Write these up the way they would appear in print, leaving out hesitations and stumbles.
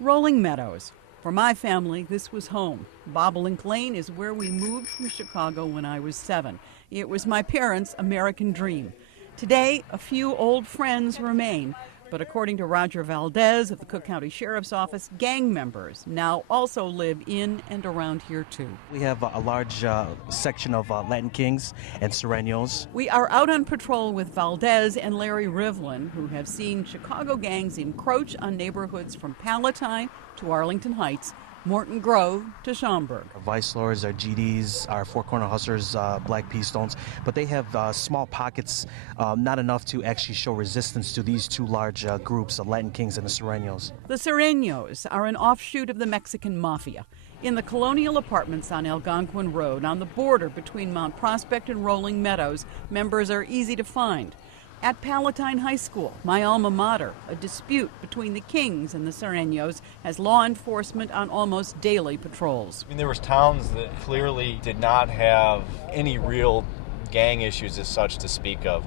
Rolling Meadows. For my family, this was home. Bobolink Lane is where we moved from Chicago when I was 7. It was my parents' American dream. Today, a few old friends remain, but according to Roger Valdez of the Cook County Sheriff's Office, gang members now also live in and around here too. We have a large section of Latin Kings and Surenos. We are out on patrol with Valdez and Larry Rivlin, who have seen Chicago gangs encroach on neighborhoods from Palatine to Arlington Heights, Morton Grove to Schaumburg. Our Vice Lords, our GDs, our Four Corner Hustlers, Black P Stones, but they have small pockets, not enough to actually show resistance to these two large groups, the Latin Kings and the Surenos. The Surenos are an offshoot of the Mexican Mafia. In the colonial apartments on Algonquin Road, on the border between Mount Prospect and Rolling Meadows, members are easy to find. At Palatine High School, my alma mater, a dispute between the Kings and the Surenos has law enforcement on almost daily patrols. I mean, there was towns that clearly did not have any real gang issues as such to speak of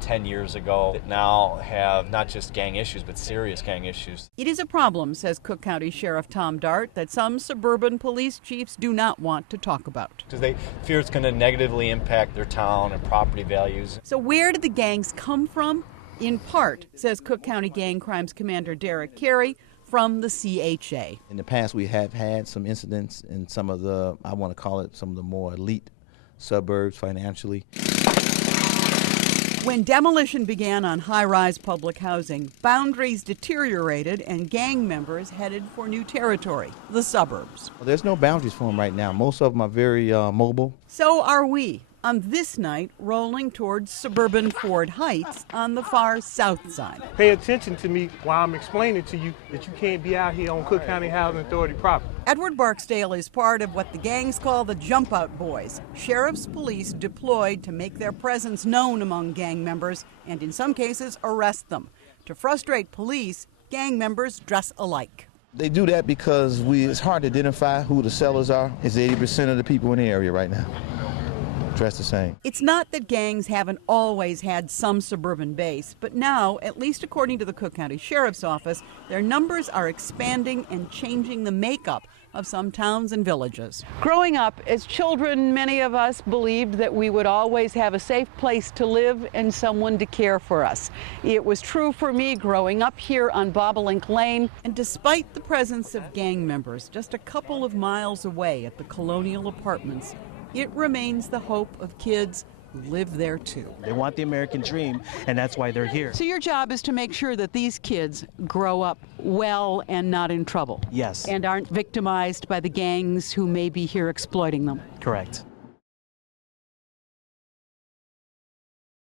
10 years ago that now have not just gang issues, but serious gang issues. It is a problem, says Cook County Sheriff Tom Dart, that some suburban police chiefs do not want to talk about. Because they fear it's going to negatively impact their town and property values. So where did the gangs come from? In part, says Cook County Gang Crimes Commander DERRICK, CAREY, from the CHA. In the past, we have had some incidents in some of the, I want to call it, some of the more elite suburbs financially. When demolition began on high-rise public housing, boundaries deteriorated and gang members headed for new territory, the suburbs. Well, there's no boundaries for them right now. Most of them are very mobile. So are we, on this night, rolling towards suburban Ford Heights on the far south side. Pay attention to me while I'm explaining to you that you can't be out here on Cook County Housing Authority property. Edward Barksdale is part of what the gangs call the Jump Out Boys, sheriff's police deployed to make their presence known among gang members and, in some cases, arrest them. To frustrate police, gang members dress alike. They do that because it's hard to identify who the sellers are. It's 80% of the people in the area right now. Dressed the same. It's not that gangs haven't always had some suburban base, but now, at least according to the Cook County Sheriff's Office, their numbers are expanding and changing the makeup of some towns and villages. Growing up, as children, many of us believed that we would always have a safe place to live and someone to care for us. It was true for me growing up here on Bobolink Lane, and despite the presence of gang members just a couple of miles away at the Colonial Apartments, it remains the hope of kids who live there too. They want the American dream, and that's why they're here. So your job is to make sure that these kids grow up well and not in trouble. Yes. And aren't victimized by the gangs who may be here exploiting them. Correct.